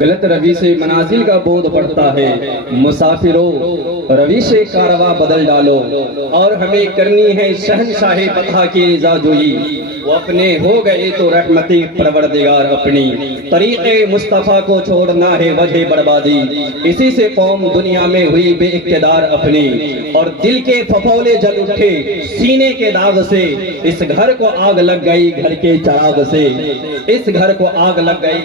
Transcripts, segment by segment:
غلط روی سے منازل کا بود پڑتا ہے، مسافروں روش کارواں بدل ڈالو، اور ہمیں کرنی ہے شہنشاہ فتح کی رضا جوئی، وہ اپنے ہو گئے تو رحمت پروردگار اپنی، طریق مصطفیٰ کو چھوڑنا ہے وجہ بربادی، اسی سے قوم دنیا میں ہوئی بے اقتدار اپنی، اور دل کے پھپھولے جل اٹھے سینے کے داغ سے، اس گھر کو آگ لگ گئی گھر کے چراغ سے، اس گھر کو آگ لگ گئی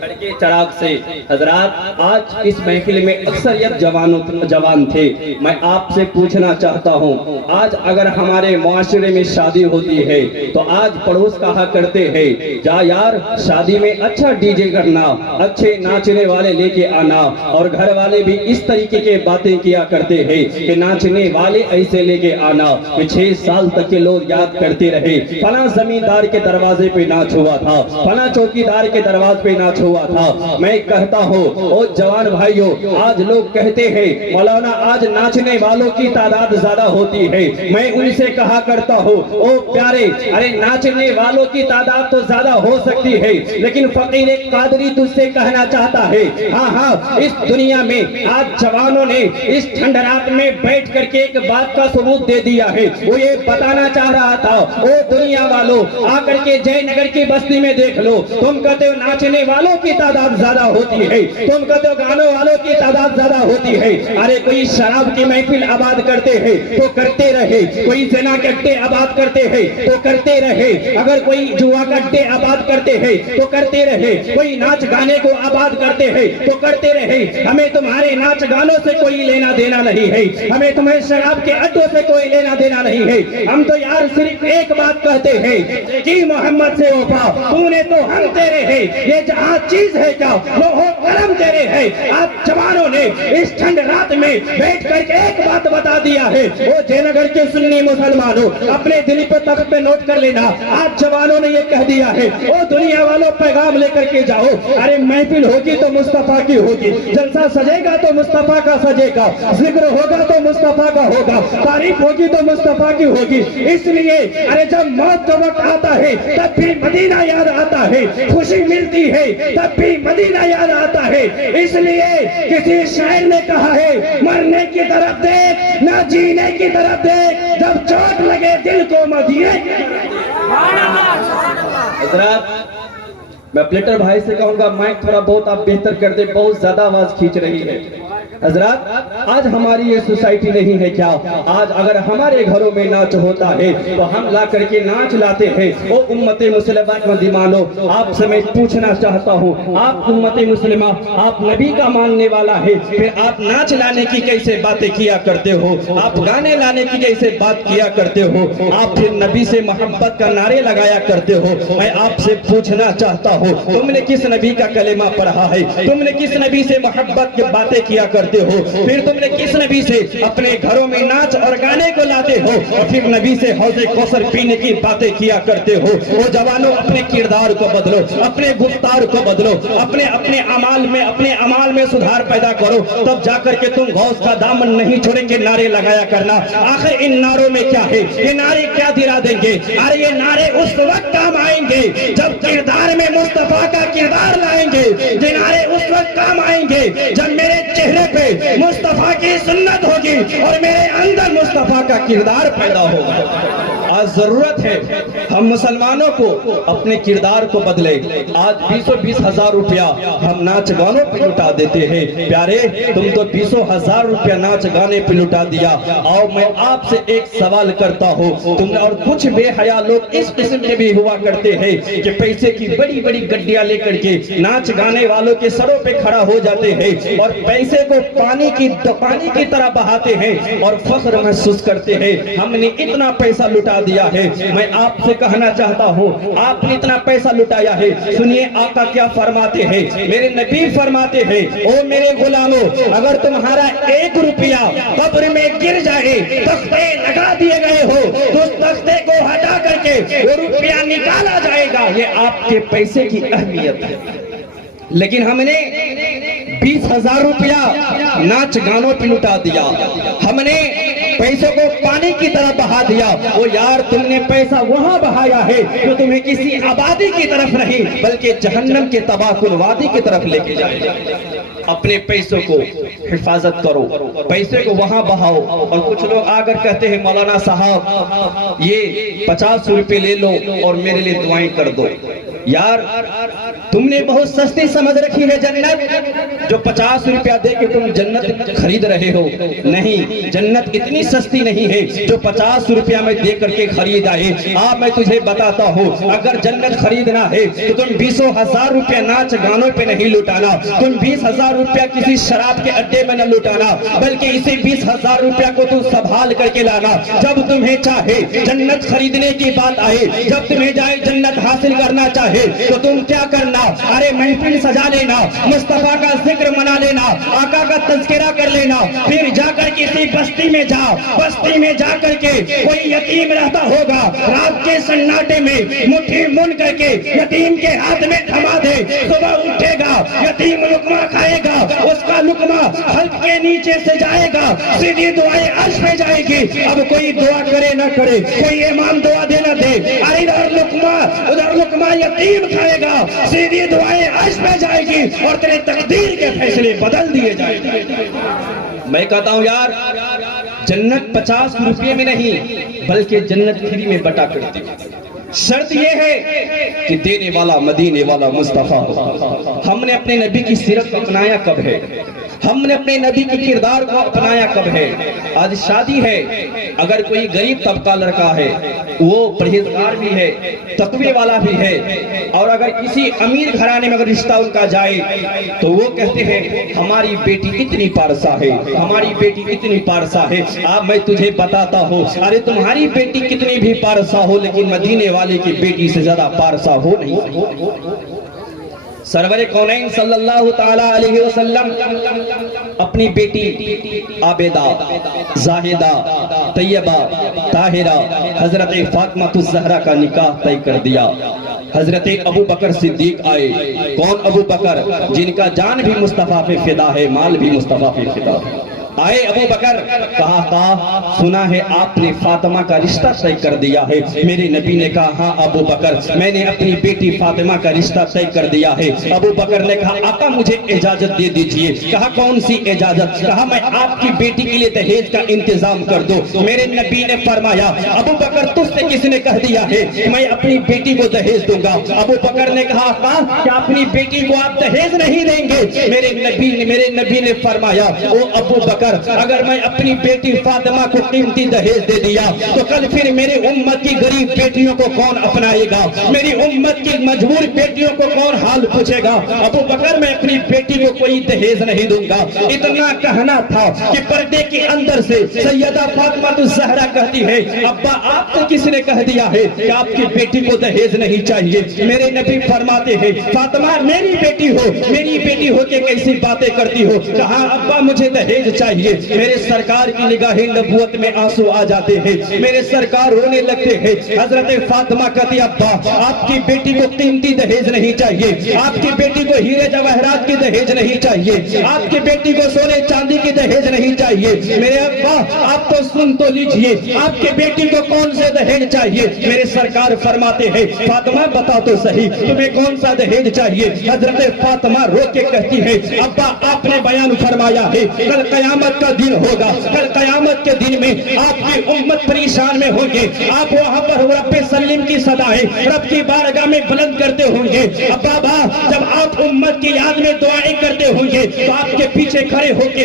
گھر کے چراغ سے۔ حضرات، آج اس محفل میں اکثریت جوان تھے، میں آپ سے پوچھنا چاہتا ہوں، آج اگر ہمارے معاشرے میں شادی ہوتی ہے تو آج پڑوس کہا کرتے ہیں، جا یار شادی میں اچھا ڈی جے کرنا، اچھے ناچنے والے لے کے آنا، اور گھر والے بھی اس طریقے کے باتیں کیا کرتے ہیں کہ ناچنے والے ایسے لے کے آنا کہ 6 سال تک کے لوگ یاد کرتے رہے، فلاں زمیندار کے دروازے پہ ناچ ہوا تھا، فلاں چوکیدار کے دروازے پہ ناچ ہوا تھا۔ میں کہتا ہوں او جوان بھائیوں، آج لوگ کہتے ہیں مولانا آج ناچنے والوں کی تعداد زیادہ ہوتی ہے، میں ان سے کہا کرتا ہوں او پیارے، ارے ناچنے والوں کی تعداد تو زیادہ ہو سکتی ہے، لیکن فقیر قادری تجھ سے کہنا چاہتا ہے، ہاں اس دنیا میں آج جوانوں نے اس ٹھنڈ رات میں بیٹھ کر کے ایک بات کا ثبوت دے دیا ہے، وہ یہ بتانا چاہ رہا تھا او دنیا والوں، آ کر کے جے نگر کی بستی میں دیکھ لو، تم کہتے ہو ناچنے والوں کی تعداد زیادہ ہوتی ہے، تم کہتے ہو گانوں والوں کی تعداد زیادہ ہوتی ہے، ارے کوئی شراب کی محفل آباد کرتے ہیں تو کرتے رہے، کوئی زنا کے اڈے آباد کرتے ہیں تو کرتے رہے، اگر کوئی جوا کا اڈے آباد کرتے ہیں تو کرتے رہے، کوئی ناچ گانے کو آباد کرتے ہیں تو کرتے رہے، ہمیں تمہارے ناچ گانوں سے کوئی لینا دینا نہیں ہے، ہمیں تمہیں شراب کے اڈوں سے کوئی لینا دینا نہیں ہے، ہم تو یار صرف ایک بات کہتے ہیں کہ محمد سے وفا، تو نے تو ہم تیرے ہیں، یہ جہاں چیز ہے کیا لوہو کرم تیرے ہے۔ آج جوانوں نے اس ٹھنڈ رات میں بیٹھ کر کے ایک بات بتا دیا ہے، وہ جے نگر کے سنی مسلمانوں اپنے دل پہ تخت پہ نوٹ کر لینا، آج جوانوں نے یہ کہہ دیا ہے، وہ دنیا والوں پیغام لے کر کے جاؤ، ارے محفل ہوگی تو مصطفیٰ کی ہوگی، جلسہ سجے گا تو مصطفیٰ کا سجے گا، ذکر ہوگا تو مصطفیٰ کا ہوگا، تعریف ہوگی تو مصطفیٰ کی ہوگی، اس لیے ارے جب موت کا وقت آتا ہے تب بھی مدینہ یاد آتا ہے، خوشی ملتی ہے تب بھی مدینہ یاد آتا ہے، اس لیے کسی شاعر نے کہا ہے مرنے کی طرف دیکھ نہ جینے کی طرف دیکھ، جب چوٹ لگے دل کو مدینے کی حضرات، میں پلیٹر بھائی سے کہوں گا مائک تھوڑا بہت آپ بہتر کر دیں، بہت زیادہ آواز کھینچ رہی ہے۔ حضرات، آج ہماری یہ سوسائٹی نہیں ہے کیا؟ آج اگر ہمارے گھروں میں ناچ ہوتا ہے تو ہم لا کر کے ناچ لاتے ہیں۔ او امت مسلمہ مدیمانو، آپ سے میں پوچھنا چاہتا ہوں، آپ امت مسلمہ، آپ نبی کا ماننے والا ہے، پھر آپ ناچ لانے کی کیسے باتیں کیا کرتے ہو؟ آپ گانے لانے کی کیسے بات کیا کرتے ہو؟ آپ پھر نبی سے محبت کا نعرے لگایا کرتے ہو۔ میں آپ سے پوچھنا چاہتا ہوں، تم نے کس نبی کا کلمہ پڑھا ہے؟ تم نے کس نبی سے محبت کی باتیں کیا کرتے ہو؟ پھر تم نے کس نبی سے اپنے گھروں میں ناچ اور گانے کو لاتے ہو اور پھر نبی سے حوض کوثر پینے کی باتیں کیا کرتے ہو؟ وہ جوانوں، اپنے کردار کو بدلو، اپنے گفتار کو بدلو، اپنے اعمال میں سدھار پیدا کرو، تب جا کر کے تم غوث کا دامن نہیں چھوڑیں گے۔ نعرے لگایا کرنا، آخر ان نعروں میں کیا ہے؟ یہ نعرے کیا دلا دیں گے؟ ارے یہ نعرے اس وقت کام آئیں گے جب کردار میں مصطفیٰ کا کردار لائیں گے، یہ نعرے اس وقت کام آئیں گے جب میرے چہرے پہ مصطفیٰ کی سنت ہوگی اور میرے اندر مصطفیٰ کا کردار پیدا ہوگا۔ آج ضرورت ہے ہم مسلمانوں کو اپنے کردار کو بدلے۔ آج 20 ہزار روپیہ ہم ناچ گانوں پہ لٹا دیتے ہیں۔ پیارے، تم تو 20 ہزار روپیہ ناچ گانے پہ لٹا دیا، اور میں آپ سے ایک سوال کرتا ہوں، تم اور کچھ بے حیا لوگ اس قسم کے بھی ہوا کرتے ہیں کہ پیسے کی بڑی بڑی گڈیاں لے کر کے ناچ گانے والوں کے سروں پہ کھڑا ہو جاتے ہیں اور پیسے کو پانی کی طرح بہاتے ہیں اور فخر محسوس کرتے ہیں، ہم نے اتنا پیسہ لٹا دیا ہے۔ میں آپ سے کہنا چاہتا ہوں، آپ نے اتنا پیسہ لٹایا ہے، سنیے آقا کیا فرماتے ہیں، میرے نبی فرماتے ہیں، او میرے غلاموں، اگر تمہارا 1 روپیہ قبر میں گر جائے، تختے لگا دیے گئے ہو تو اس تختے کو ہٹا کر کے وہ روپیہ نکالا جائے گا۔ یہ آپ کے پیسے کی اہمیت ہے، لیکن ہم نے 20 ہزار روپیہ ناچ گانوں پہ لٹا دیا، ہم نے پیسوں کو پانی کی طرح بہا دیا. وہ یار تم نے پیسہ وہاں بہایا ہے جو تمہیں کسی آبادی کی طرف نہیں بلکہ جہنم کے تباہ کن وادی کی طرف لے کے جائے گا. اپنے پیسوں کو حفاظت کرو, پیسے کو وہاں بہاؤ. اور کچھ لوگ آ کر کہتے ہیں مولانا صاحب یہ 50 روپے لے لو اور میرے لیے دعائیں کر دو. یار تم نے بہت سستی سمجھ رکھی ہے جنت, جو 50 روپیہ دے کے تم جنت خرید رہے ہو. نہیں, جنت اتنی سستی نہیں ہے جو 50 روپیہ میں دے کر کے خرید آئے. میں تجھے بتاتا ہوں, اگر جنت خریدنا ہے تو تم 20,000 روپیہ ناچ گانوں پہ نہیں لٹانا, تم 20,000 روپیہ کسی شراب کے اڈے میں نہ لٹانا, بلکہ اسی 20,000 روپیہ کو تم سنبھال کر کے لانا. جب تمہیں چاہے جنت خریدنے کی بات آئے, جب تمہیں جائے جنت حاصل کرنا چاہے تو تم کیا کرنا, ارے محفل سجا لینا, مصطفیٰ کا ذکر منا لینا, آقا کا تذکرہ کر لینا, پھر جا کر کسی بستی میں جا کر کے کوئی یتیم رہتا ہوگا, رات کے سناٹے میں مٹھی من کر کے یتیم کے ہاتھ میں تھما دے. صبح اٹھے گا, یتیم لقمہ کھائے گا, اس کا لقمہ حلق کے نیچے سے جائے گا, سیدھی دعائیں عرش پہ جائے گی. اب کوئی دعا کرے نہ کرے, کوئی امام دعا دے نہ دے, ادھر لقمہ یتیم کھائے گا, سیدھی دعائیں عرش پہ جائے گی اور تیرے تقدیر کے فیصلے بدل دیے جائیں گے. میں کہتا ہوں یار جنت 50 روپے میں نہیں بلکہ جنت فری میں بٹا کرتی. شرط یہ ہے کہ دینے والا مدینے والا مصطفیٰ. ہم نے اپنے نبی کی سیرت کو اپنایا کب ہے, ہم نے اپنے نبی کی کردار کو اپنایا کب ہے. آج شادی ہے, اگر کوئی غریب طبقہ لڑکا ہے وہ پرہیزگار بھی ہے, تقوی والا بھی ہے, اور اگر کسی امیر گھرانے میں اگر رشتہ ان کا جائے تو وہ کہتے ہیں ہماری بیٹی اتنی پارسا ہے, ہماری بیٹی اتنی پارسا ہے. میں تجھے بتاتا ہوں, ارے تمہاری بیٹی کتنی بھی پارسا ہو لیکن مدینے والے کی بیٹی سے زیادہ پارسا ہو نہیں. سرور کونین صلی اللہ تعالی علیہ وسلم اپنی بیٹی عابدہ, زاہدہ, طیبہ, طاہرہ حضرت فاطمہ الزہرا کا نکاح طے کر دیا. حضرت ابو بکر صدیق آئے. کون ابو بکر؟ جن کا جان بھی مصطفیٰ پہ فدا ہے, مال بھی مصطفیٰ پہ فدا ہے. آئے ابو بکر, کہا سنا ہے آپ نے فاطمہ کا رشتہ طے کر دیا ہے. میرے نبی نے کہا ہاں ابو بکر, میں نے اپنی بیٹی فاطمہ کا رشتہ طے کر دیا ہے. ابو بکر نے کہا آقا مجھے اجازت دے دیجئے. کہا کون سی اجازت؟ کہا میں آپ کی بیٹی کے لیے دہیج کا انتظام کر دو. میرے نبی نے فرمایا ابو بکر تجھ سے کس نے کہہ دیا ہے میں اپنی بیٹی کو دہیج دوں گا؟ ابو بکر نے کہا آقا کیا اپنی بیٹی کو آپ دہیج نہیں دیں گے؟ میرے نبی نے فرمایا او ابو بکر, اگر میں اپنی بیٹی فاطمہ کو قیمتی دہیج دے دیا تو کل پھر میری امت کی غریب بیٹیوں کو کون اپنائے گا, میری امت کی مجبور بیٹیوں کو کون حال پوچھے گا؟ ابو بکر میں اپنی بیٹی کو کوئی دہیج نہیں دوں گا. اتنا کہنا تھا کہ پردے کے اندر سے سیدہ فاطمہ الزہرا کہتی ہے ابا آپ کو کس نے کہہ دیا ہے کہ آپ کی بیٹی کو دہیج نہیں چاہیے؟ میرے نبی فرماتے ہیں فاطمہ میری بیٹی ہو کے کیسی باتیں کرتی ہو؟ کہا ابا مجھے دہیج چاہیے. میرے سرکار کی نگاہ نبوت میں آنسو آ جاتے ہیں, میرے سرکار رونے لگتے ہیں. حضرت فاطمہ کہتی ابا آپ کی بیٹی کو قیمتی دہیج نہیں چاہیے, آپ کی بیٹی کو ہیرے جواہرات کی دہیج نہیں چاہیے, آپ کی بیٹی کو سونے چاندی کی دہیج نہیں چاہیے. میرے ابا آپ تو سن تو لیجئے, آپ کی بیٹی کو کون سے دہیج چاہیے؟ میرے سرکار فرماتے ہیں فاطمہ بتا تو صحیح تمہیں کون سا دہیج چاہیے؟ حضرت فاطمہ رو کے کہتی ہے ابا آپ نے بیان فرمایا ہے کل قیامت کا دن ہوگا, کل قیامت کے دن میں آپ کی امت پریشان میں ہوں گے, آپ وہاں پر رب سلیم کی صدائیں رب کی بارگاہ میں بلند کرتے ہوں گے. ابا جب آپ امت کی یاد میں دعائیں کرتے ہوں گے تو آپ کے پیچھے کھڑے ہو کے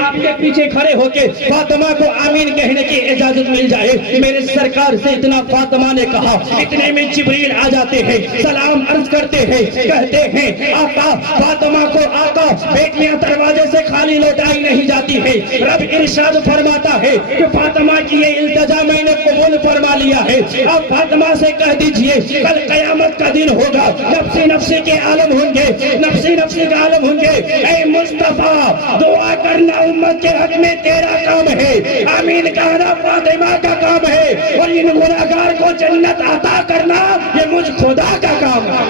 آپ کے پیچھے کھڑے ہو کے فاطمہ کو آمین کہنے کی اجازت مل جائے. میرے سرکار سے اتنا فاطمہ نے کہا, اتنے میں جبریل آ جاتے ہیں, سلام عرض کرتے ہیں, کہتے ہیں آقا فاطمہ کو آقا بیٹیاں دروازے سے خالی لوٹائی نہیں جاتی ہے. رب ارشاد فرماتا ہے کہ فاطمہ کی یہ التجا میں نے قبول فرما لیا ہے. اب فاطمہ سے کہہ دیجئے کل قیامت کا دن ہوگا, نفسی نفسی کے عالم ہوں گے, نفسی نفسی کے عالم ہوں گے. اے مصطفیٰ دعا کرنا امت کے حق میں تیرا کام ہے, آمین کہنا فاطمہ کا کام ہے, اور ان گناہگار کو جنت عطا کرنا یہ مجھ خدا کا کام ہے.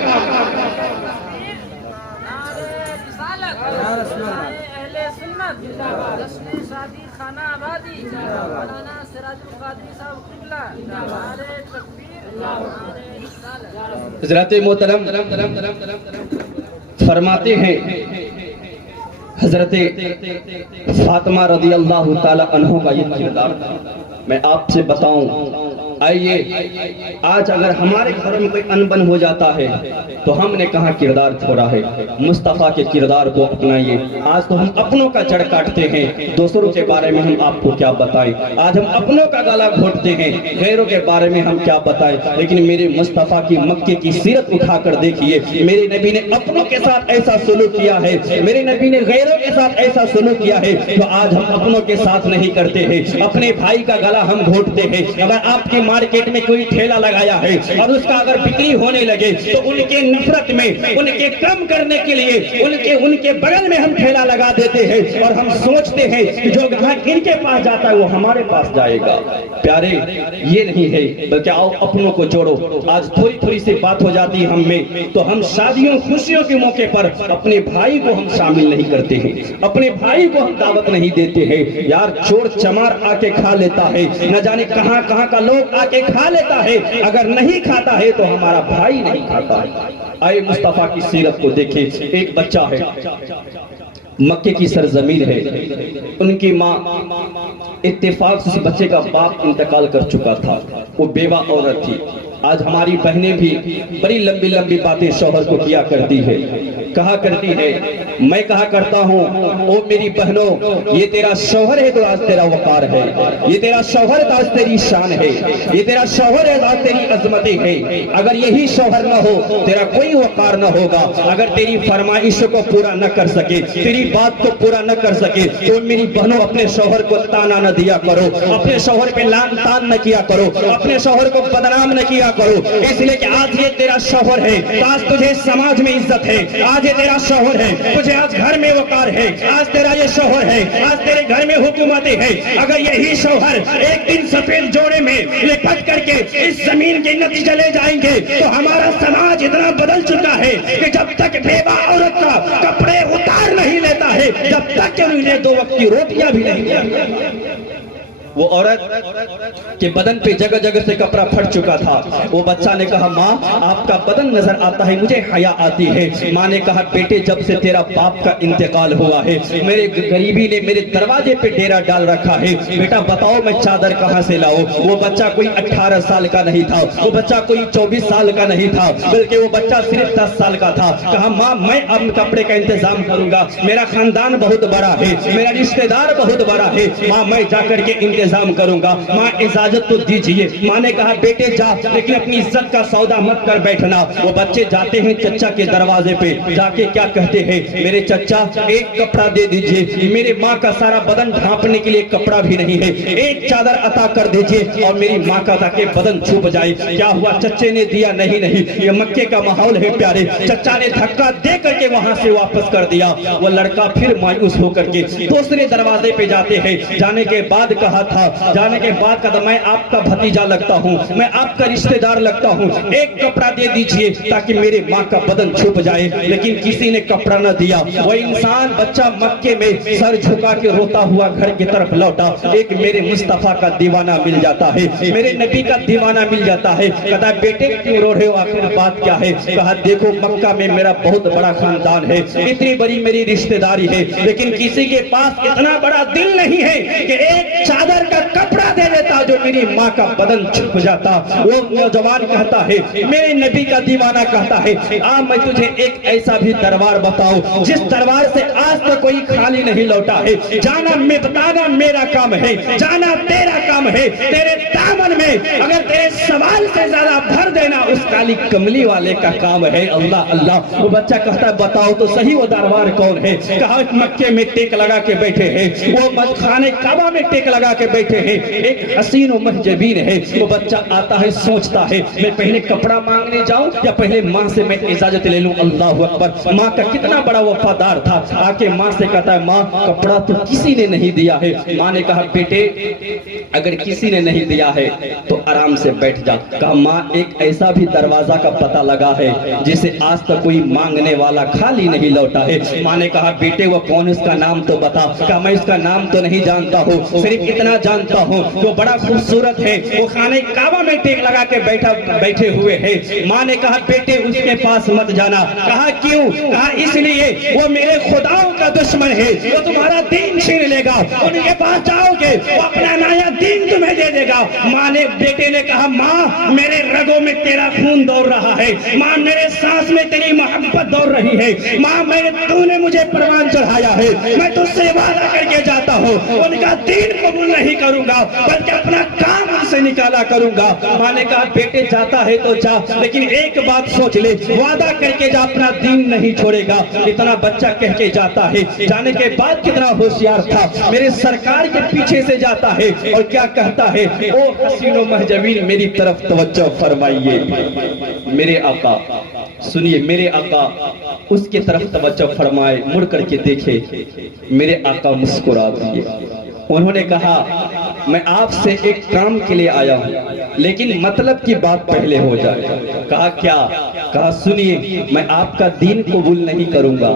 سنت جشن شادی خانہ آبادی مولانا سراج القادری صاحب قبلہ نعرہ تکبیر نعرہ رسالت۔ حضرت محترم فرماتے ہیں حضرت فاطمہ رضی اللہ تعالی عنہ کا یہ کردار تھا۔ میں آپ سے بتاؤں، آئیے آج اگر ہمارے گھر میں کوئی انبن ہو جاتا ہے تو ہم نے کہاں کردار چھوڑا ہے؟ مصطفیٰ کے کردار کو اپنائیے۔ آج تو ہم اپنوں کا جڑ کاٹتے ہیں، دوسروں کے بارے میں ہم آپ کو کیا بتائیں؟ آج ہم اپنوں کا گلا گھونٹتے ہیں، غیروں کے بارے میں ہم کیا بتائیں؟ لیکن میرے مصطفیٰ کی مکے کی سیرت اٹھا کر دیکھیے، میرے نبی نے اپنوں کے ساتھ ایسا سلوک کیا ہے، میرے نبی نے غیروں کے ساتھ ایسا سلوک کیا ہے تو آج ہم اپنوں کے ساتھ نہیں کرتے ہیں۔ اپنے بھائی کا گلا ہم گھونٹتے ہیں۔ اگر آپ کی مارکیٹ میں کوئی ٹھیلا لگایا ہے اور اس کا اگر بکری ہونے لگے تو ان کے نفرت میں، ان کے کم کرنے کے لیے ان کے بغل میں ہم ٹھیلا لگا دیتے ہیں اور ہم سوچتے ہیں کہ جو گاہک ان کے پاس جاتا ہے وہ ہمارے پاس جائے گا۔ پیارے یہ نہیں ہے، بلکہ آؤ اپنوں کو جوڑو۔ آج تھوڑی تھوڑی سی بات ہو جاتی ہے ہم میں تو ہم شادیوں خوشیوں کے موقع پر اپنے بھائی کو ہم شامل نہیں کرتے ہیں، اپنے بھائی کو ہم دعوت نہیں دیتے ہیں۔ یار چور چمار آ کے کھا لیتا ہے، نہ جانے کہاں کہاں کا لوگ آ کے کھا لیتا ہے، اگر نہیں کھاتا ہے تو ہمارا بھائی نہیں کھاتا ہے۔ آئے مصطفیٰ کی سیرت کو دیکھیں۔ ایک بچہ ہے، مکے کی سرزمین ہے، ان کی ماں اتفاق سے اس بچے کا باپ انتقال کر چکا تھا، وہ بیوہ عورت تھی۔ آج ہماری بہنیں بھی بڑی لمبی لمبی باتیں شوہر کو کیا کرتی ہے، کہا کرتی ہے، میں کہا کرتا ہوں او میری بہنوں، یہ تیرا شوہر ہے تو آج تیرا وقار ہے، یہ تیرا شوہر ہے تو آج تیری شان ہے، یہ تیرا شوہر ہے تو آج تیری عظمتیں ہے۔ اگر یہی شوہر نہ ہو تیرا کوئی وقار نہ ہوگا، اگر تیری فرمائش کو پورا نہ کر سکے، تیری بات کو پورا نہ کر سکے تو میری بہنوں اپنے شوہر کو تانا نہ دیا کرو، اپنے شوہر پہ لعن تان نہ کیا کرو، اپنے شوہر کو بدنام نہ کیا کرو، اس لیے کہ آج یہ تیرا شوہر ہے تو آج تجھے سماج میں عزت ہے، آج یہ تیرا شوہر ہے، تجھے آج گھر میں وقار ہے، آج تیرا یہ شوہر ہے، آج تیرے گھر میں حکومتیں ہے۔ اگر یہی شوہر ایک دن سفید جوڑے میں لپٹ کر کے اس زمین کے نتیجے چلے جائیں گے تو ہمارا سماج اتنا بدل چکا ہے کہ جب تک بیوہ عورت کا کپڑے اتار نہیں لیتا ہے جب تک کہ انہیں 2 وقت کی روٹیاں بھی نہیں ملتی۔ وہ عورت کے بدن پہ جگہ جگہ سے کپڑا پھٹ چکا تھا۔ وہ بچہ نے کہا ماں آپ کا بدن نظر آتا ہے، مجھے حیا آتی ہے۔ ماں نے کہا بیٹے جب سے تیرا باپ کا انتقال ہوا ہے میرے غریبی نے میرے دروازے پہ ڈیرا ڈال رکھا ہے، بیٹا بتاؤ میں چادر کہاں سے لاؤں؟ وہ بچہ کوئی 18 سال کا نہیں تھا، وہ بچہ کوئی 24 سال کا نہیں تھا، بلکہ وہ بچہ صرف 10 سال کا تھا۔ کہا ماں میں اب کپڑے کا انتظام کروں گا، میرا خاندان بہت بڑا ہے، میرا رشتہ دار بہت بڑا ہے، ماں میں جا کر کے انتظام کروں گا، ماں اجازت تو دیجئے۔ ماں نے کہا بیٹے جا لیکن اپنی عزت کا سودا مت کر بیٹھنا۔ وہ بچے جاتے ہیں چچا کے دروازے پہ، جا کے کیا کہتے ہیں میرے چچا ایک کپڑا دے دیجئے، میرے ماں کا سارا بدن ڈھانپنے کے لیے کپڑا بھی نہیں ہے، ایک چادر عطا کر دیجئے اور میری ماں کا تاکہ بدن چھپ جائے۔ کیا ہوا چچے نے دیا نہیں، یہ مکے کا ماحول ہے پیارے، چچا نے دھکا دے کر کے وہاں سے واپس کر دیا۔ وہ لڑکا پھر مایوس ہو کر کے دوسرے دروازے پہ جاتے ہیں، جانے کے بعد کہا تھا، جانے کے بعد کہا میں آپ کا بھتیجا لگتا ہوں، میں آپ کا رشتہ دار لگتا ہوں، ایک کپڑا دے دیجئے تاکہ میرے ماں کا بدن چھپ جائے، لیکن کسی نے کپڑا نہ دیا۔ وہ انسان بچہ مکے میں سر جھکا کے روتا ہوا گھر کی طرف لوٹا۔ ایک میرے مصطفیٰ کا دیوانہ مل جاتا ہے، میرے نبی کا دیوانہ مل جاتا ہے، کہتا بیٹے کیوں رو رہے ہو، آخر بات کیا ہے؟ کہا دیکھو مکہ میں میرا بہت بڑا خاندان ہے، اتنی بڑی میری رشتہ داری ہے، لیکن کسی کے پاس اتنا بڑا دل نہیں ہے کہ ایک چادر کا کپڑا دے دیتا جو میری ماں کا بدن چھپ جاتا۔ وہ نوجوان کہتا ہے، میرے نبی کا دیوانہ کہتا ہے میں تجھے ایک ایسا بھی دربار بتاؤں جس دربار سے آج تک کوئی خالی نہیں لوٹا ہے، جانا میں بتانا میرا کام ہے، جانا تیرا کام ہے، تیرے دامن میں اگر تیرے سوال سے زیادہ بھر دینا اس کالی کملی والے کا کام ہے۔ اللہ اللہ۔ وہ بچہ کہتا ہے بتاؤ تو صحیح وہ دربار کون ہے؟ کہا مکے میں ٹیک لگا کے بیٹھے ہیں، وہ خانے کعبہ میں ٹیک لگا کے بیٹھے ہیں. ایک حسین و محجبین ہے. وہ بچہ آتا ہے, سوچتا ہے میں پہلے کپڑا مانگنے جاؤں یا پہلے ماں سے میں اجازت لے لوں. اللہ اکبر. ماں کا کتنا بڑا وفادار تھا. آ کے ماں سے کہتا ہے ماں کپڑا تو کسی نے نہیں دیا ہے. ماں نے کہا بیٹے اگر کسی نے نہیں دیا ہے تو آرام سے بیٹھ جا. کہا ماں ایک ایسا بھی دروازہ کا پتہ لگا ہے جسے آج تک کوئی مانگنے والا خالی نہیں لوٹا ہے. ماں نے کہا بیٹے وہ کون, اس کا نام تو بتا. کہا میں اس کا نام تو نہیں جانتا ہوں, صرف اتنا جانتا ہوں وہ بڑا خوبصورت ہے, وہ خانہ کعبہ میں ٹیک لگا کے بیٹھے ہوئے ہیں. ماں نے کہا بیٹے اس کے پاس مت جانا. کہا کیوں؟ کہا اس لیے وہ میرے خداؤں کا دشمن ہے, وہ تمہارا دین چھین لے گا. ان کے پاس جاؤ گے وہ اپنا نیا دین تمہیں دے دے گا. ماں نے بیٹے نے کہا ماں میرے رگوں میں تیرا خون دوڑ رہا ہے, ماں میرے سانس میں تیری محبت دوڑ رہی ہے. ماں تو نے مجھے پروان چڑھایا ہے, میں تجھ سے وعدہ کر کے جاتا ہوں ان کا دین قبول نہیں کروں گا بلکہ اپنا کام ان سے نکالا کروں گا. ماں نے کہا بیٹے جاتا ہے تو جا, لیکن ایک بات سوچ لے, وعدہ کر کے جا اپنا دین نہیں چھوڑے گا. اتنا بچہ کہہ کے جاتا ہے. جانے کے بعد کتنا ہوشیار تھا, میرے سرکار کے پیچھے سے جاتا ہے اور کیا کہتا ہے, او حسین و محجبین میری طرف توجہ فرمائیے. میرے آقا سنیے, میرے آقا اس کی طرف توجہ فرمائے, مڑ کر کے دیکھے, میرے آقا مسکرا دیے. انہوں نے کہا میں آپ سے ایک کام کے لیے آیا ہوں لیکن مطلب کی بات پہلے ہو جائے. کہا کیا؟ کہا سنیے میں آپ کا دین قبول نہیں کروں گا,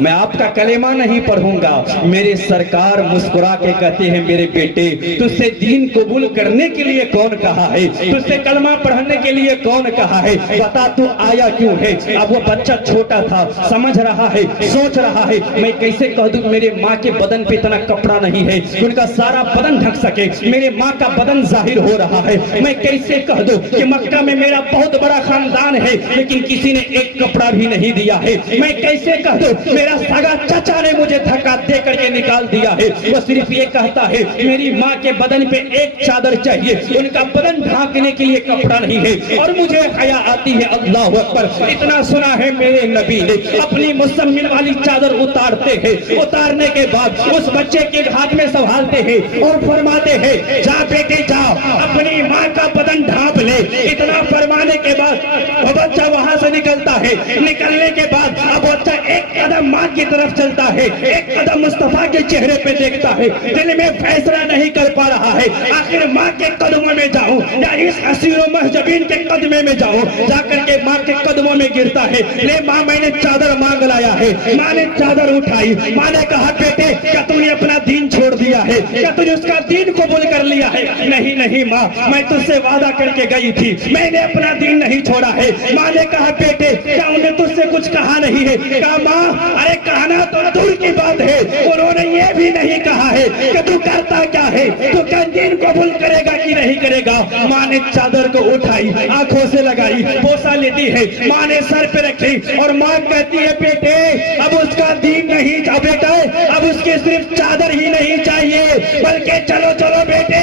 میں آپ کا کلمہ نہیں پڑھوں گا. میرے سرکار مسکرا کے کہتے ہیں میرے بیٹے تجھ سے دین قبول کرنے کے لیے کون کہا ہے, تجھ سے کلمہ پڑھنے کے لیے کون کہا ہے, بتا تو آیا کیوں ہے. اب وہ بچہ چھوٹا تھا, سمجھ رہا ہے, سوچ رہا ہے میں کیسے کہہ دوں میرے ماں کے بدن پہ اتنا کپڑا نہیں ہے ان کا سارا بدن ڈھک سکے, میرے ماں کا بدن ظاہر ہو رہا ہے. میں کیسے کہہ دوں کہ مکہ میں میرا بہت بڑا خاندان ہے لیکن کسی نے ایک کپڑا بھی نہیں دیا ہے. میں کیسے کہہ دوں میرا سگا چچا نے مجھے دھکا دے کر کے نکال دیا ہے. وہ صرف یہ کہتا ہے میری ماں کے بدن پہ ایک چادر چاہیے, ان کا بدن ڈھانکنے کے لیے کپڑا نہیں ہے اور مجھے حیا آتی ہے. اللہ اکبر. اتنا سنا ہے میرے نبی نے اپنی مزمل والی چادر اتارتے ہیں, اتارنے کے بعد اس بچے کے ہاتھ میں سنبھالتے ہیں اور فرماتے ہیں جا بیٹے جا اپنی ماں کا بدن ڈھانپ لے. اتنا فرمانے کے بعد وہ بچہ وہاں سے نکلتا ہے. نکلنے کے بعد اب بچہ ایک قدم ماں کی طرف چلتا ہے, ایک قدم مصطفیٰ کے چہرے پہ دیکھتا ہے. دل میں فیصلہ نہیں کر پا رہا ہے آخر ماں کے قدموں میں جاؤں یا اس حسین و محجبین کے قدمے میں جاؤں. جا کر کے ماں کے قدموں میں گرتا ہے. لے ماں میں نے چادر مانگ لایا ہے. ماں نے چادر اٹھائی. ماں نے کہا بیٹے کیا تم نے اپنا دین چھوڑ دیا ہے, کیا تجھے اس کا دین قبول کر لیا ہے؟ نہیں نہیں ماں میں تجھ سے وعدہ کر کے گئی تھی, میں نے اپنا دین نہیں چھوڑا ہے. ماں نے کہا بیٹے کیا انہیں تجھ سے کچھ کہا نہیں ہے؟ کہا ماں ارے کہنا تو دور کی بات ہے, انہوں نے یہ بھی نہیں کہا ہے کہ تو کرتا کیا ہے, تو کیا دین قبول کرے گا کہ نہیں کرے گا. ماں نے چادر کو اٹھائی, آنکھوں سے لگائی, بوسہ لیتی ہے, ماں نے سر پہ رکھی اور ماں کہتی ہے بیٹے اب اس کا دین نہیں چاہیے, بیٹا اب اس کی صرف چادر ہی نہیں چاہیے بلکہ چلو چلو بیٹے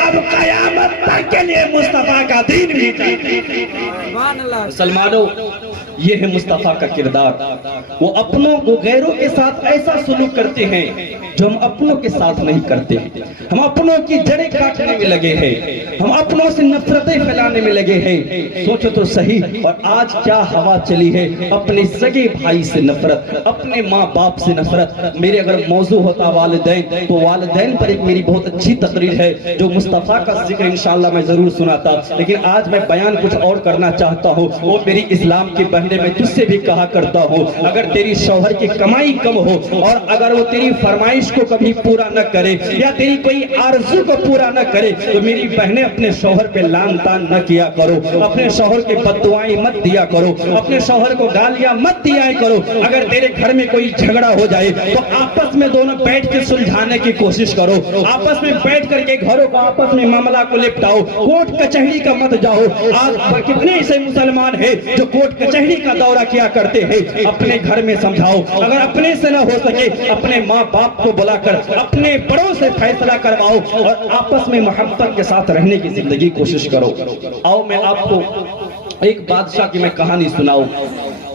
اب قیامت تک کے لیے مصطفیٰ کا دین بھی چاہیے. مسلمانوں یہ ہے مصطفیٰ کا کردار. وہ اپنوں کو غیروں کے ساتھ ایسا سلوک کرتے ہیں جو ہم اپنوں کے ساتھ نہیں کرتے. ہم اپنوں کی جڑیں کاٹنے میں لگے ہیں, ہم اپنوں سے نفرتیں پھیلانے میں لگے ہیں. سوچو تو صحیح, اور آج کیا ہوا چلی ہے, اپنے سگے بھائی سے نفرت, اپنے ماں باپ سے نفرت. میرے اگر موضوع ہوتا والدین تو والدین پر ایک میری بہت اچھی تقریر ہے جو مصطفیٰ کا ذکر انشاءاللہ میں ضرور سناتا, لیکن آج میں بیان کچھ اور کرنا چاہتا ہوں. وہ میری اسلام کی بہنیں میں تجھ سے بھی کہا کرتا ہوں اگر تیری شوہر کی کمائی کم ہو اور اگر وہ تیری فرمائش کو کبھی پورا نہ کرے یا تیری کوئی آرزو کو پورا نہ کرے تو میری بہنیں اپنے شوہر پہ لان تان نہ کیا کرو, اپنے شوہر کے بد دعائیں مت دیا کرو, اپنے شوہر کو گالیاں مت دیا کرو. اگر تیرے گھر میں کوئی جھگڑا ہو جائے تو آپس میں دونوں بیٹھ کے سلجھانے کی کوشش کرو, آپس میں بیٹھ کر کے گھروں کو آپس میں معاملہ کو لپٹاؤ, کورٹ کچہری کا مت جاؤ. آج کتنے ایسے مسلمان ہیں جو کورٹ کچہری کا دورہ کیا کرتے ہیں. اپنے گھر میں سمجھاؤ, اگر اپنے سے نہ ہو سکے اپنے ماں باپ کو بلا کر اپنے بڑوں سے فیصلہ کرواؤ اور آپس میں محبت کے ساتھ رہنے کی زندگی کوشش کرو. آؤ میں آپ کو ایک بادشاہ کی میں کہانی سناؤں.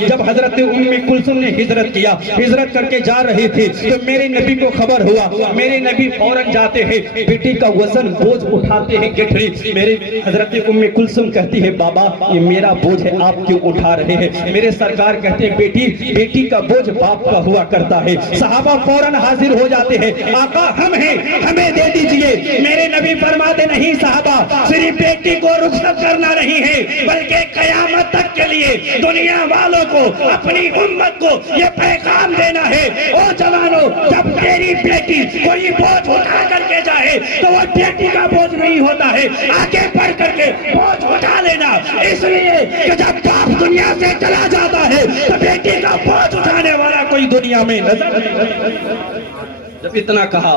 جب حضرت ام کلثوم نے ہجرت کیا, ہجرت کر کے جا رہی تھی تو میرے نبی کو خبر ہوا. میرے نبی فوراً جاتے ہیں, بیٹی کا وزن بوجھ اٹھاتے ہیں گٹھری. میرے حضرت ام کلثوم کہتی ہے بابا یہ میرا بوجھ ہے, آپ کیوں اٹھا رہے ہیں؟ میرے سرکار کہتے ہیں بیٹی کا بوجھ باپ کا ہوا کرتا ہے. صحابہ فوراً حاضر ہو جاتے ہیں, آقا ہم ہیں, ہمیں دے دیجئے. میرے نبی فرماتے نہیں صحابہ, صرف بیٹی کو رخصت کرنا نہیں ہے بلکہ قیامت تک کے لیے دنیا والوں کو, اپنی امت کو یہ پیغام دینا ہے, او جوانوں جب تیری بیٹی کوئی بوجھ اٹھا کر کے جائے تو وہ بیٹی کا بوجھ نہیں ہوتا ہے, آگے بڑھ کر کے بوجھ اٹھا لینا. اس لیے کہ جب باپ دنیا سے چلا جاتا ہے تو بیٹی کا بوجھ اٹھانے والا کوئی دنیا میں نظر نہیں. جب اتنا کہا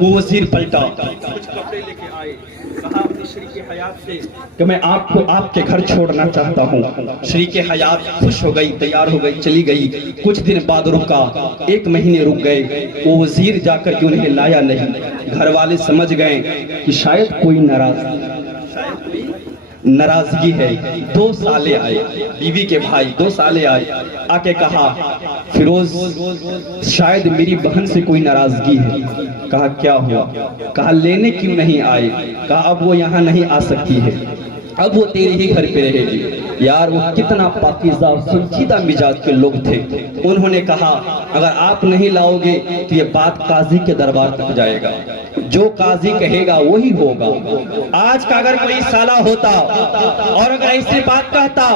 وہ وزیر پلٹا, کچھ کپڑے لے کے آئے, کہا اپنی شریک حیات سے کہ میں آپ کو آپ کے گھر چھوڑنا چاہتا ہوں. شریک حیات خوش ہو گئی, تیار ہو گئی, چلی گئی. کچھ دن بعد رکا, 1 مہینے رک گئے. وہ وزیر جا کر کے انہیں لایا نہیں. گھر والے سمجھ گئے کہ شاید کوئی ناراضگی ہے. 2 سالے آئے, بیوی کے بھائی 2 سالے آئے, آ کے کہا فیروز شاید میری بہن سے کوئی ناراضگی ہے. کہا کیا ہوا؟ کہا لینے کیوں نہیں آئے؟ کہا اب وہ یہاں نہیں آ سکتی ہے, اب وہ تیرے ہی گھر پہ رہے گی. یار وہ کتنا پاکیزہ سنجیدہ مزاج کے لوگ تھے. انہوں نے کہا اگر آپ نہیں لاؤ گے تو یہ بات قاضی کے دربار تک جائے گا, جو قاضی کہے گا وہی ہوگا. آج کا اگر کوئی سالہ ہوتا اور اگر ایسی بات کہتا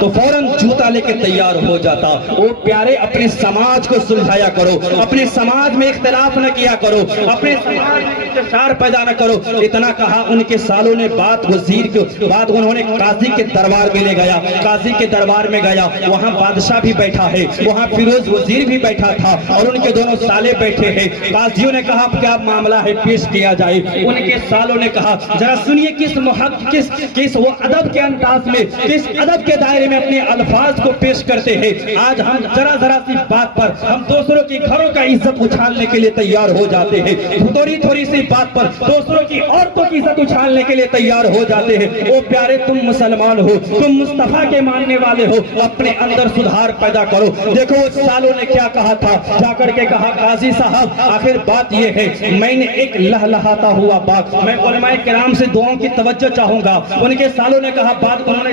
تو فوراً جوتا لے کے تیار ہو جاتا. او پیارے اپنے سماج کو سلجھایا کرو, اپنے سماج میں اختلاف نہ کیا کرو, اپنے سماج میں انتشار پیدا نہ کرو. اتنا کہا ان کے سالوں نے بات وزیر کی بات انہوں نے قاضی کے دربار میں لے گیا. قاضی کے دربار میں گیا, وہاں بادشاہ بھی بیٹھا ہے, وہاں فیروز وزیر بھی بیٹھا تھا اور ان کے دونوں سالے بیٹھے ہیں. قاضیوں نے کہا کیا معاملہ ہے, پیش کیا جائے. ان کے سالوں نے کہا ذرا سنیے کس وہ ادب کے انداز میں, کس ادب کے دائرے میں اپنے الفاظ کو پیش کرتے ہیں. آج ہم ذرا سی بات پر ہم دوسروں کی گھروں کا عزت اچھالنے کے لیے تیار ہو جاتے ہیں, تھوڑی سی بات پر دوسروں کی عورتوں کی عزت اچھالنے کے لیے تیار ہو جاتے ہیں. او پیارے تم مسلمان ہو, تم مصطفیٰ کے ماننے والے ہو, اپنے اندر سدھار پیدا کرو. دیکھو اس سالوں نے کیا کہا تھا, جا کر کے کہا قاضی صاحب آخر بات یہ ہے میں نے ایک لہلہاتا ہوا باغ, میں علماء کرام سے دعاؤں کی توجہ چاہوں گا. ان کے سالوں نے کہا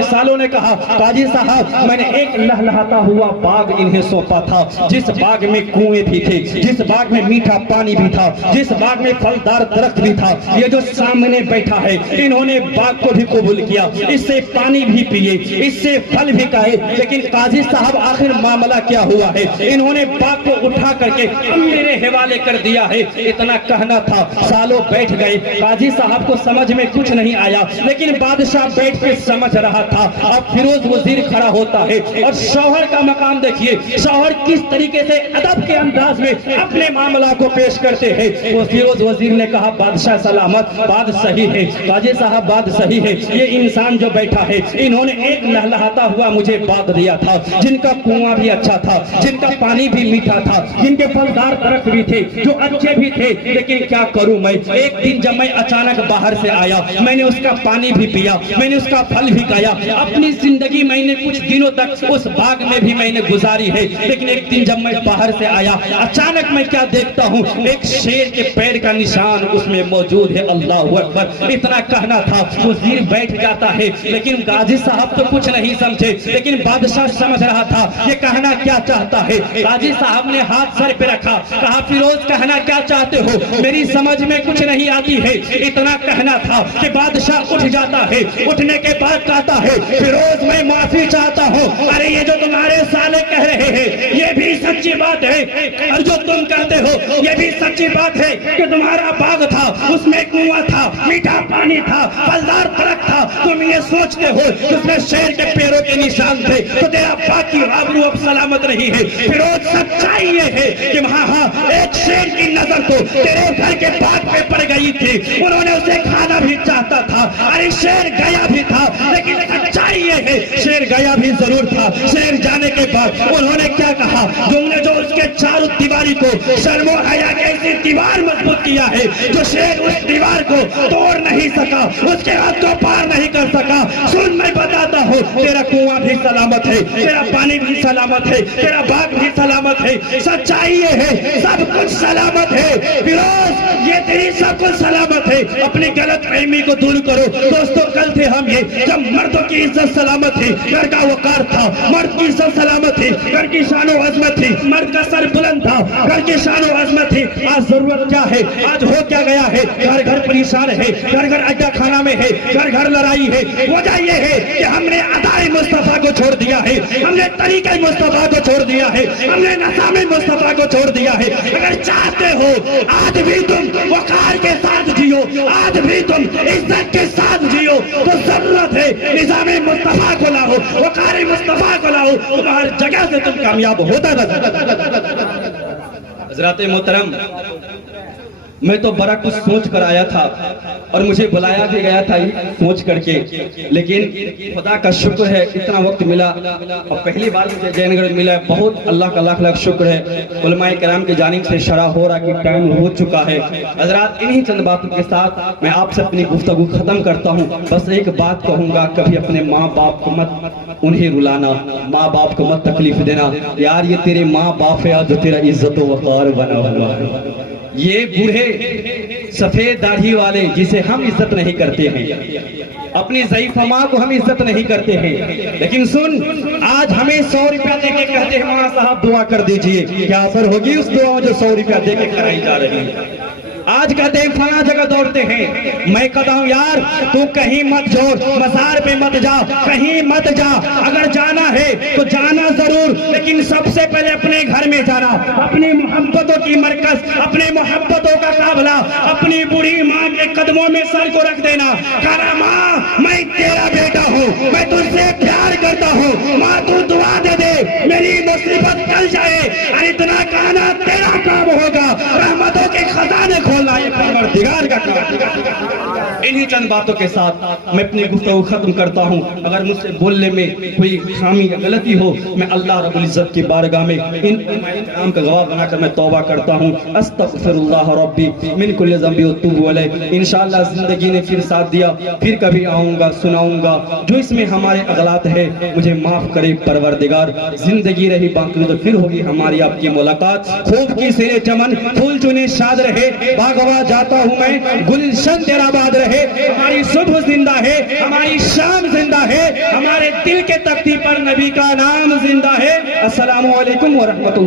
سالوں نے کہا قاضی صاحب میں نے ایک لہلہاتا ہوا باغ انہیں سونپا تھا, جس باغ میں کنویں بھی تھے, جس باغ میں میٹھا پانی بھی تھا, جس باغ میں پھلدار درخت بھی تھا. یہ جو سامنے بیٹھا ہے انہوں نے باغ کو بھی قبول کیا, اس سے پانی بھی پیے, اس سے پھل بھی کھائے. لیکن قاضی صاحب آخر معاملہ کیا ہوا ہے؟ انہوں نے باغ کو اٹھا کر کے میرے حوالے کر دیا ہے. اتنا کہنا تھا, سالوں بیٹھ گئے. قاضی صاحب کو سمجھ میں کچھ نہیں آیا, لیکن بادشاہ بیٹھ کے سمجھ رہا تھا. اب فیروز وزیر کھڑا ہوتا ہے اور شوہر کا مقام دیکھیے, شوہر کس طریقے سے ادب کے انداز میں اپنے معاملہ کو پیش کرتے ہیں. وہ فیروز وزیر نے کہا بادشاہ سلامت, بات صحیح ہے. قاضی صاحب بات صحیح ہے, یہ انسان جو بیٹھا ہے انہوں نے ایک لہلہاتا ہوا مجھے باغ دیا تھا, جن کا کنواں بھی اچھا تھا, جن کا پانی بھی میٹھا تھا, جن کے پھلدار درخت بھی تھے جو اچھے بھی تھے. لیکن کیا کروں میں, ایک دن جب میں اچانک باہر سے آیا میں نے اس کا پانی بھی پیا, میں نے اس کا پھل بھی کھایا. اپنی زندگی میں نے کچھ دنوں تک اس باغ میں بھی میں نے گزاری ہے. لیکن ایک دن جب میں باہر سے آیا اچانک میں کیا دیکھتا ہوں, ایک شیر کے پیر کا نشان اس میں موجود ہے. اللہ اکبر. اتنا کہنا تھا, وزیر بیٹھ جاتا ہے. لیکن قاضی صاحب تو کچھ نہیں سمجھے, لیکن بادشاہ سمجھ رہا تھا یہ کہنا کیا چاہتا ہے. قاضی صاحب نے ہاتھ سر پہ رکھا, کہا فیروز کہنا کیا چاہتے ہو, میری سمجھ میں کچھ نہیں آتی ہے. اتنا کہنا تھا کہ بادشاہ اٹھ جاتا ہے. اٹھنے کے بعد کہتا ہے فیروز میں معافی چاہتا ہوں, ارے یہ جو تمہارے سالے کہہ رہے ہیں یہ بھی سچی بات ہے, اور جو تم کہتے ہو یہ بھی سچی بات ہے کہ تمہارا باغ تھا, اس میں کنواں تھا, میٹھا پانی تھا, پھلدار درخت تھا. تم یہ سوچتے ہو اس میں شیر کے پیروں کے نشان تھے تو تیرا باقی آبرو اب سلامت نہیں ہے. فیروز سچائی یہ ہے کہ ہاں ایک شیر کی نظر تو تیرے گھر کے باغ پہ پڑ گئی تھی, انہوں نے اسے کھانا بھی چاہتا تھا. ارے شیر گیا بھی تھا, لیکن سچائی یہ ہے شیر گیا بھی ضرور تھا. شیر جانے کے بعد انہوں نے کیا کہا, تم نے جو اس کے چاروں دیواری کو شرم و حیا کی ایسی دیوار مضبوط کیا ہے جو شیر اس دیوار کو توڑ نہیں سکا، اس کے ہاتھ کو پار نہیں کر سکا۔ سن میں بتاتا ہوں، تیرا کنواں بھی سلامت ہے، تیرا پانی بھی سلامت ہے، تیرا باغ بھی سلامت ہے، سچائی یہ ہے سب کچھ سلامت ہے۔ فیروز یہ تیری سب کچھ سلامت ہے، اپنی غلط فہمی کو دور کرو۔ دوستو کل تھے ہم یہ جب مردوں کی عزت سلامت تھی، گھر کا وقار تھا، مرد کی عزت سلامت تھی، گھر کی شان و عظمت تھی، مرد کا سر بلند تھا، گھر کی شان و عظمت تھی۔ آج ضرورت کیا ہے؟ آج ہو کیا گیا ہے؟ گھر گھر پریشان ہے، گھر گھر اڈا کھانا میں ہے، گھر گھر لڑائی ہے۔ وجہ یہ ہے کہ ہم نے ادائے مصطفیٰ کو چھوڑ دیا ہے، ہم نے طریقہ مصطفیٰ کو چھوڑ دیا ہے، ہم نے نظام مصطفیٰ کو چھوڑ دیا ہے۔ اگر چاہتے ہو آج بھی تم وقار کے ساتھ جیو، آج بھی تم عزت کے ساتھ جیو، تو ضرورت ہے نظام مصطفیٰ کو لاؤ، وقار مصطفیٰ کو لاؤ، تم ہر جگہ سے تم کامیاب ہوتا نظر۔ حضرات محترم، میں تو بڑا کچھ سوچ کر آیا تھا اور مجھے بلایا بھی گیا تھا سوچ کر کے، لیکن خدا کا شکر ہے اتنا وقت ملا اور پہلی بار مجھے جے این گڑھ ملا ہے۔ بہت اللہ کا لاکھ لاکھ شکر ہے، علماء کرام کی جانب سے شرح ہو رہا کہ ٹائم ہو چکا ہے۔ حضرات انہی چند باتوں کے ساتھ میں آپ سے اپنی گفتگو ختم کرتا ہوں۔ بس ایک بات کہوں گا، کبھی اپنے ماں باپ کو مت انہیں رلانا، ماں باپ کو مت تکلیف دینا۔ یار یہ تیرے ماں باپ ہے جو تیرا عزت و وقار بنا ہوا ہے۔ یہ بوڑھے سفید داڑھی والے جسے ہم عزت نہیں کرتے ہیں، اپنی ضعیف ماں کو ہم عزت نہیں کرتے ہیں، لیکن سن آج ہمیں 100 روپیہ دے کے کہتے ہیں ماں صاحب دعا کر دیجئے، کیا اثر ہوگی اس دعا جو 100 روپیہ دے کے کرائی جا رہی ہے؟ آج کہتے ہیں فلاں جگہ دوڑتے ہیں، میں کہتا ہوں یار تو کہیں مت جوڑ، مزار پہ مت جا، کہیں مت جا، اگر جانا ہے تو جانا ضرور، لیکن سب سے پہلے اپنے گھر میں جانا، اپنی محبتوں کی مرکز، اپنے محبتوں کا قابلہ، اپنی بڑی ماں کے قدموں میں سر کو رکھ دینا، کہنا ماں میں تیرا بیٹا ہوں، میں تجھ سے پیار کرتا ہوں، ماں تو دعا دے دے میری مصیبت ٹل جائے، اور اتنا کہنا تیرا کام ہوگا، رحمتوں کے خزانے کھولنا یہ پروردگار کا کام۔ انہی چند باتوں کے ساتھ میں اپنی گفتگو ختم کرتا ہوں۔ اگر مجھ سے بولنے میں کوئی خامی یا غلطی ہو، میں اللہ رب العزت کی بارگاہ میں ان علماء کا گواہ بنا کر میں توبہ کرتا ہوں۔ استغفر اللہ ربی من کل ذنب واتوب الیہ۔ انشاءاللہ زندگی نے پھر ساتھ دیا، پھر کبھی آؤں گا سناؤں گا، جو اس میں ہمارے اغلاط ہے مجھے معاف کرے پروردگار۔ زندگی رہی باقی تو پھر ہوگی ہماری آپ کی ملاقات۔ خوب کی سیر چمن پھول چنے شاد رہے، باغوا جاتا ہوں میں گلشن تیرا باد رہے۔ ہماری صبح زندہ ہے، ہماری شام زندہ ہے، ہمارے دل کے تختی پر نبی کا نام زندہ ہے۔ السلام علیکم ورحمۃ اللہ۔